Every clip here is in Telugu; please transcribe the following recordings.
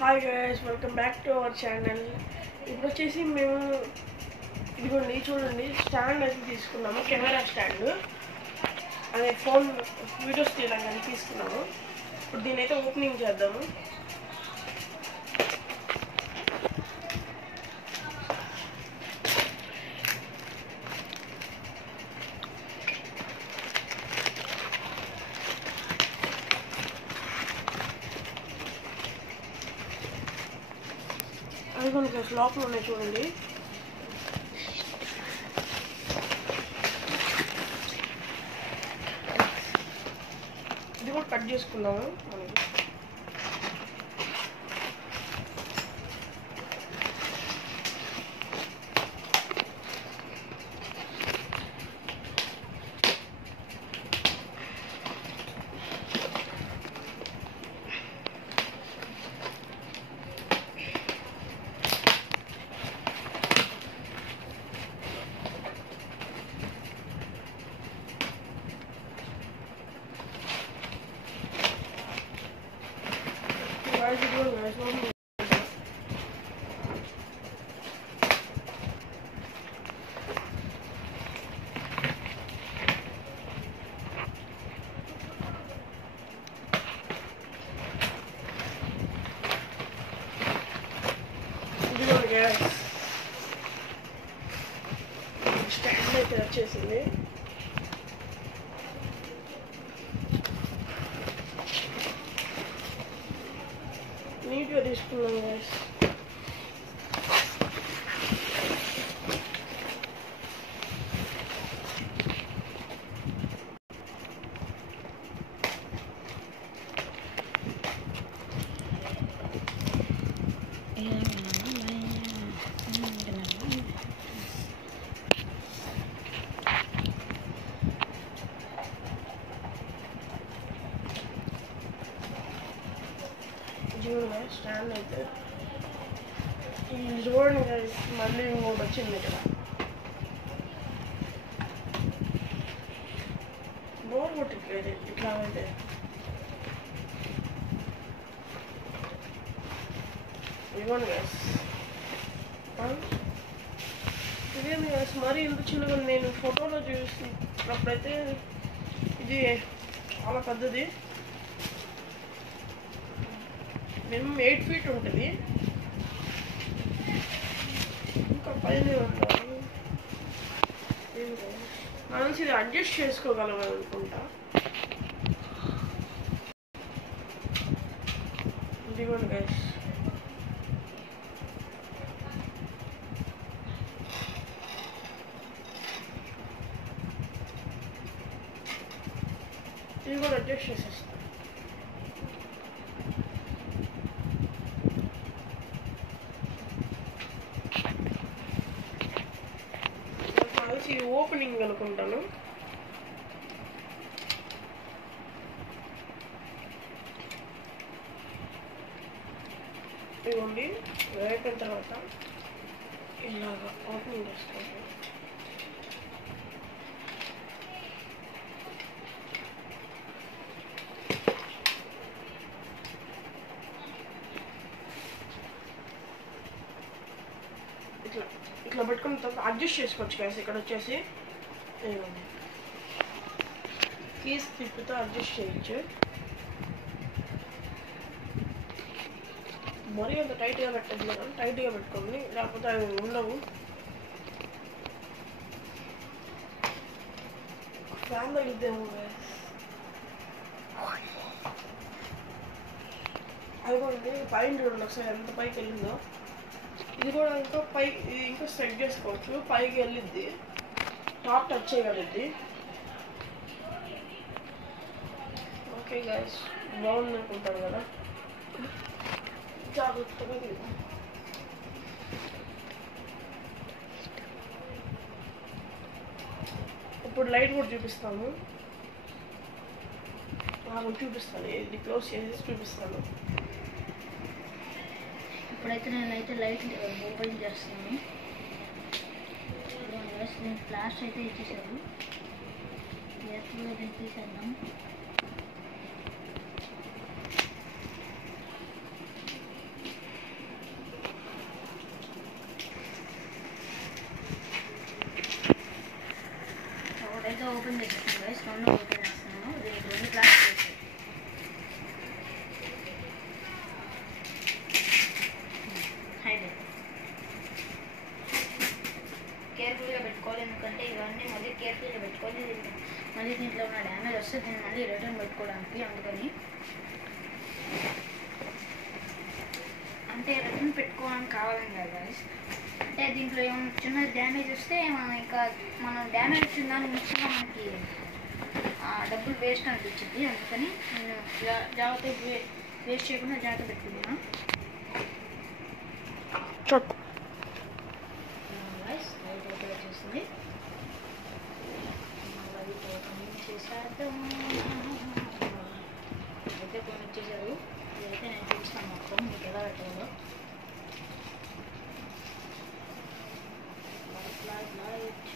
Hi guys, welcome back to our channel. ఇప్పుడు వచ్చేసి మేము ఇదిగోండి చూడండి స్టాండ్ అయితే తీసుకున్నాము, కెమెరా స్టాండ్. అదే ఫోన్ వీడియోస్ తీయడానికి తీసుకున్నాము. ఇప్పుడు దీని అయితే ఓపెనింగ్ చేద్దాము. అది కొన్ని లోపల ఉన్నాయి చూడండి. ఇది కూడా కట్ చేసుకున్నాము మనకి. Why is it doing this? Stand అయితే వచ్చేసింది. నీట్గా తీసుకున్నాం గైస్. స్టాండ్ అయితే ఈ చూడండి గైస్, మళ్ళీ ఇంకోటి వచ్చింది ఇక్కడ. బోర్ కొట్టట్లేదు ఇట్లా అయితే. ఇవ్వండి గైస్, ఇదేంది గైస్ మరీ ఇంత చిన్నగా. నేను ఫోటోలో చూసినప్పుడైతే ఇది చాలా పెద్దది. మినిమం 8 feet ఉంటుంది. ఇంకా పైన ఉంటాను. మనం ఇది అడ్జస్ట్ చేసుకోగలం అనుకుంటా. ఇదిగోండి గైస్, ఇది కూడా అడ్జస్ట్ చేసేస్తాను. ఇది ఓపెనింగ్ అనుకుంటాను. ఇదిగోండి, వేసిన తర్వాత ఇలాగా ఓపెనింగ్ చేసుకోండి. ఇట్లా పెట్టుకున్న తర్వాత అడ్జస్ట్ చేసుకోవచ్చు గైస్. ఇక్కడ వచ్చేసి కీస్ తిప్పుతో అడ్జస్ట్ చేయొచ్చు. మరీ అంత టైట్గా పెట్టద్దు కదా, టైట్గా పెట్టుకోండి, లేకపోతే అవి ఉండవు. ఫ్యాన్ తగ్గిద్దేమో గైస్. అది కూడా పైన చూడండి ఒకసారి ఎంత పైకి వెళ్ళిందో. ఇది కూడా ఇంకా సెట్ చేసుకోవచ్చు. పైకి వెళ్ళిద్ది, టాప్ టచ్ చేయగలిద్ది. ఓకే గైస్, బాగుంది అనుకుంటారు కదా. జాగ్రత్తగా ఇప్పుడు లైట్ కూడా చూపిస్తాను. చూపిస్తాను, ఇది క్లోజ్ చేసి చూపిస్తాను. ఇప్పుడైతే నేనైతే లైట్ ఓపెన్ చేస్తున్నాను. నేను ఫ్లాష్ అయితే ఇచ్చేసాను. ఎత్తులో తీసేద్దాం. వస్తుంది నేను మళ్ళీ రిటర్న్ పెట్టుకోవడానికి. అందుకని అంటే రిటర్న్ పెట్టుకోవడానికి కావాలని కాదు గైస్, అంటే దీంట్లో ఏమైనా చిన్న డ్యామేజ్ వస్తే మనం డ్యామేజ్ వచ్చిన దానికి మించిగా మనకి డబ్బులు వేస్ట్ అనిపించింది. అందుకని నేను జాగ్రత్తగా వేస్ట్ చేయకుండా జాగ్రత్త పెట్టుకున్నాను. లైట్ అయితే వచ్చేసింది. అయితే కొన్ని ఇచ్చేసారు. ఇదైతే నేను చూస్తాను మొత్తం మీకు ఎలా పెట్టాలో. లైట్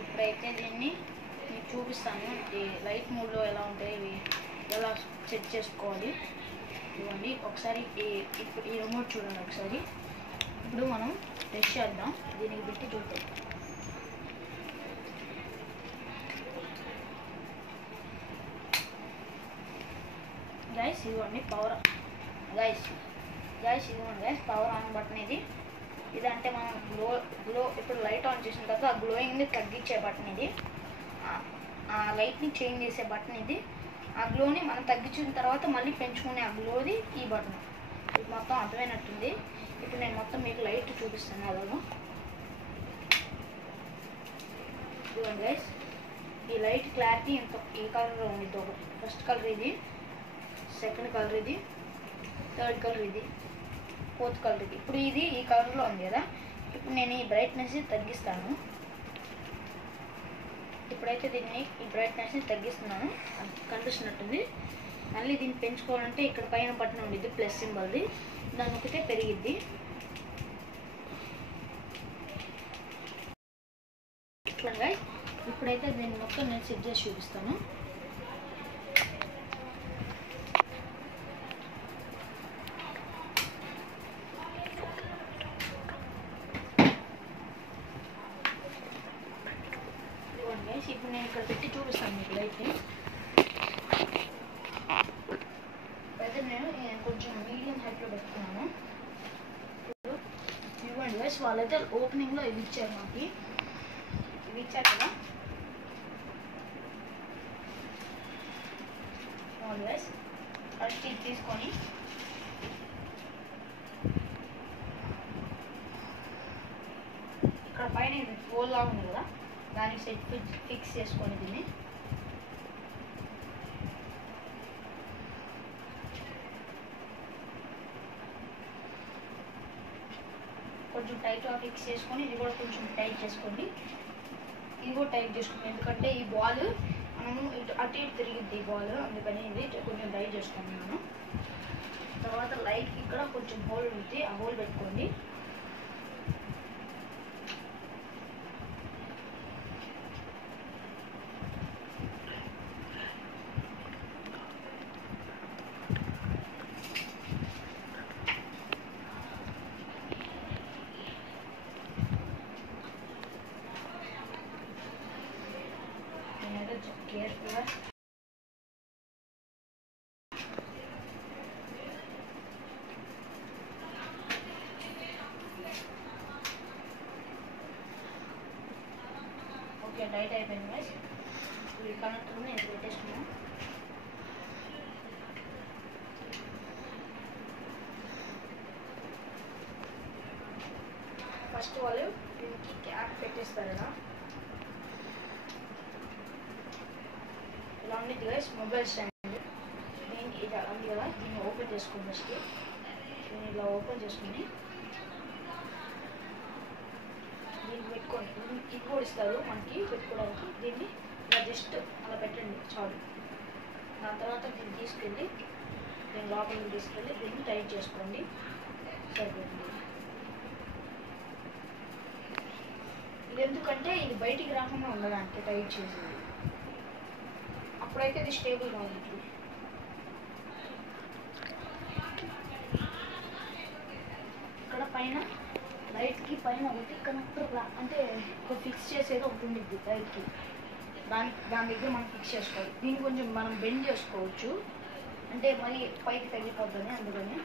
ఇప్పుడైతే దీన్ని మీకు చూపిస్తాను. ఈ లైట్ మోడ్లో ఎలా ఉంటాయి, ఇవి ఎలా సెట్ చేసుకోవాలి. ఇవ్వండి ఒకసారి ఇప్పుడు ఈ రిమోట్ చూడండి ఒకసారి. ఇప్పుడు మనం టెస్ట్ చేద్దాం, దీనికి పెట్టి చూద్దాం. గైస్ ఇవ్వండి పవర్, గైస్ ఇవ్వండి గైస్ పవర్ ఆన్ బటన్ ఇది. ఇదంటే మనం గ్లో ఇప్పుడు లైట్ ఆన్ చేసిన తర్వాత ఆ గ్లోయింగ్ని తగ్గించే బటన్ ఇది. ఆ లైట్ని చేంజ్ చేసే బటన్ ఇది. ఆ గ్లోని మనం తగ్గించిన తర్వాత మళ్ళీ పెంచుకునే ఆ గ్లోది ఈ బటన్. ఇది మొత్తం అర్థమైనట్టుంది. ఇప్పుడు నేను మొత్తం మీకు లైట్ చూపిస్తాను అలాగా. ఇదిగోండి గైస్, ఈ లైట్ క్లారిటీ ఈ కలర్లో ఉంది. ఫస్ట్ కలర్ ఇది, సెకండ్ కలర్ ఇది, థర్డ్ కలర్ ఇది, ఫోర్త్ కలర్ ఇది. ఇప్పుడు ఇది ఈ కలర్లో ఉంది కదా. ఇప్పుడు నేను ఈ బ్రైట్నెస్ తగ్గిస్తాను. ఇప్పుడైతే దీన్ని ఈ బ్రైట్నెస్ని తగ్గిస్తున్నాను, కనిపిస్తున్నట్టుంది. మళ్ళీ దీన్ని పెంచుకోవాలంటే ఇక్కడ పైన బటన్ ఉండిద్ది ప్లస్ సింబల్ది, దాన్ని నొక్కితే పెరిగిద్ది. ఇప్పుడైతే దీన్ని మొత్తం నేను సెట్ చేసి చూపిస్తాను. ఇప్పుడు నేను ఇక్కడ పెట్టి చూపిస్తాను మీకు లైట్ని. అయితే నేను కొంచెం మీడియం హైట్లో పెట్టుకున్నాను. ఇప్పుడు ఇవ్వండి గైస్, వాళ్ళైతే ఓపెనింగ్లో ఇవి ఇచ్చారు మాకు. ఇవి ఇచ్చారు కదా గైస్. ఫస్ట్ ఇది తీసుకొని ఇక్కడ పైన ఇది హోల్ లాగా ఉంది కదా, దానికి ఫిక్స్ చేసుకొని దీన్ని కొంచెం టైట్గా ఫిక్స్ చేసుకొని ఇది కూడా కొంచెం టైట్ చేసుకోండి. ఇది కూడా టైట్ చేసుకోండి, ఎందుకంటే ఈ బాల్ మనము అటు ఇటు తిరిగిద్ది ఈ బాల్, అందుకని ఇది కొంచెం టైట్ చేసుకుంటున్నాను. తర్వాత లైట్కి ఇక్కడ కొంచెం హోల్ ఉంది, ఆ హోల్ పెట్టుకోండి. కేర్ఫుల్గా ఓకే టైట్ అయిపోయింది గైస్. ఈ కనెక్టర్ని నేను పెట్టేసుకున్నాను. ఫస్ట్ వాళ్ళు దీనికి క్యాప్ పెట్టేస్తారు కదా, ఇలా ఉండిద్ది గైస్ మొబైల్ స్టాండ్. దీనికి ఇది ఉంది కదా, దీన్ని ఓపెన్ చేసుకోండి. ఫస్ట్ దీన్ని ఇలా ఓపెన్ చేసుకుని దీన్ని పెట్టుకోండి. ఇది కూడా ఇస్తారు మనకి పెట్టుకోవడానికి. దీన్ని ఇలా జస్ట్ అలా పెట్టండి చాలు. దాని తర్వాత దీన్ని తీసుకెళ్ళి దీన్ని లోపలికి తీసుకెళ్ళి దీన్ని టైట్ చేసుకోండి, సరిపోతుంది. ఇది ఎందుకంటే ఇది బయటికి రాకుండా ఉండడానికి టైట్ చేసేది, అప్పుడైతే ఇది స్టేబుల్గా ఉంటుంది. ఇక్కడ పైన లైట్కి పైన ఒకటి కనెక్టర్ అంటే ఫిక్స్ చేసేది ఒకటి ఉండిద్ది లైట్కి. దాని దగ్గర మనం ఫిక్స్ చేసుకోవాలి. దీన్ని కొంచెం మనం బెండ్ చేసుకోవచ్చు, అంటే మరి పైకి తగ్గిపోద్దని. అందుకని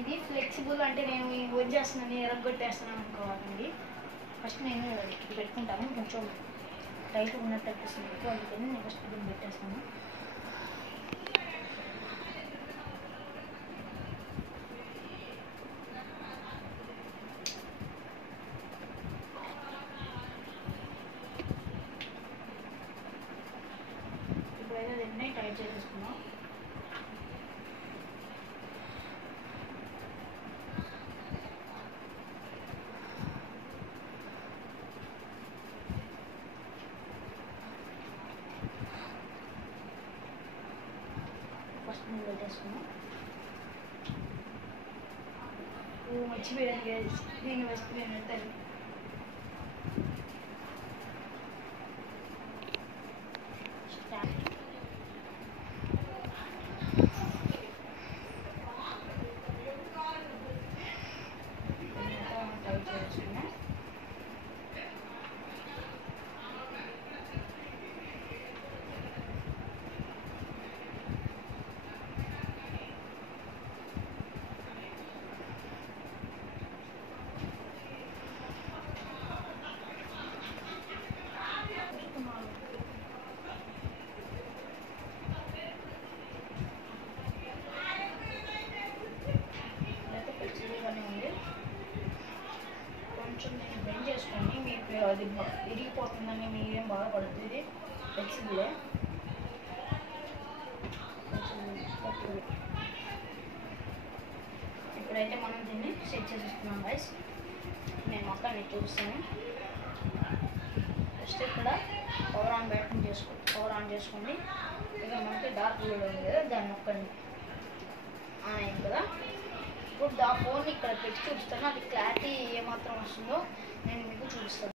ఇది ఫ్లెక్సిబుల్, అంటే నేను వచ్చేస్తున్నాను ఎరగొట్టేస్తున్నాను అనుకోవాలండి. ఫస్ట్ నేను ఇది పెట్టుకుంటాను, కొంచెం టైట్ ఉన్నట్టు అనిపిస్తుంది, అందుకని నేను ఫస్ట్ దీన్ని పెట్టేస్తాను. ఇప్పుడైతే దీన్ని టైట్ చేసేసుకున్నాం. ఫస్ట్ నేను పెట్టేసుకున్నాం. మర్చిపోయాను గైస్, దీన్ని వస్తే నేను వెళ్తాను. టైట్ చేసుకున్నాం. ఇదైతే ఫ్లెక్సిబుల్గానే ఉంది. కొంచెం నేను బెండ్ చేసుకోండి, మీకు అది విరిగిపోతుందని మీరేం బాధపడుతుంది. ఇది ఫ్లెక్సిబులే. ఇప్పుడైతే మనం దీన్ని సెట్ చేసేస్తున్నాం గైస్. నేను మొత్తం మీకు చూపిస్తాను. ఫస్ట్ ఇక్కడ పవర్ ఆన్ చేసుకోండి. ఇక మనకి డార్క్ బ్లూ ఉంది కదా, దాన్ని నొక్కండి. ఆన్ అయింది కదా. ఇప్పుడు ఆ ఫోన్ ఇక్కడ పెట్టి చూపిస్తాను, అది క్లారిటీ ఏమాత్రం వస్తుందో నేను మీకు చూపిస్తాను.